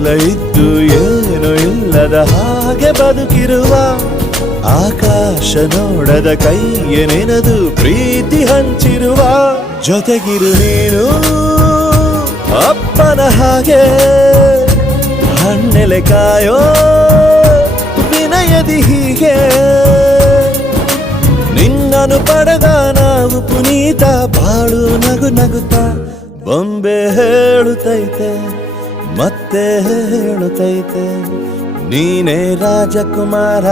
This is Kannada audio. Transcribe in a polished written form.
ಎಲ್ಲ ಇದ್ದು ಏನು ಇಲ್ಲದ ಹಾಗೆ ಬದುಕಿರುವ ಆಕಾಶ ನೋಡದ ಕೈಯ ನೆನೆದು ಪ್ರೀತಿ ಹಂಚಿರುವ ಜೊತೆಗಿರು ನೀನು ಅಪ್ಪನ ಹಾಗೆ ಹಣ್ಣೆಲೆ ಕಾಯೋ ವಿನಯದಿ ಹೀಗೆ ನಿನ್ನನು ಪಡೆದ ನಾವು ಪುನೀತ ಬಾಳು ನಗು ನಗುತ್ತಾ ಬೊಂಬೆ ಹೇಳುತ್ತೈತೆ ಮತ್ತೆ ಹೇಳುತ್ತೈತೆ ನೀನೇ ರಾಜಕುಮಾರ.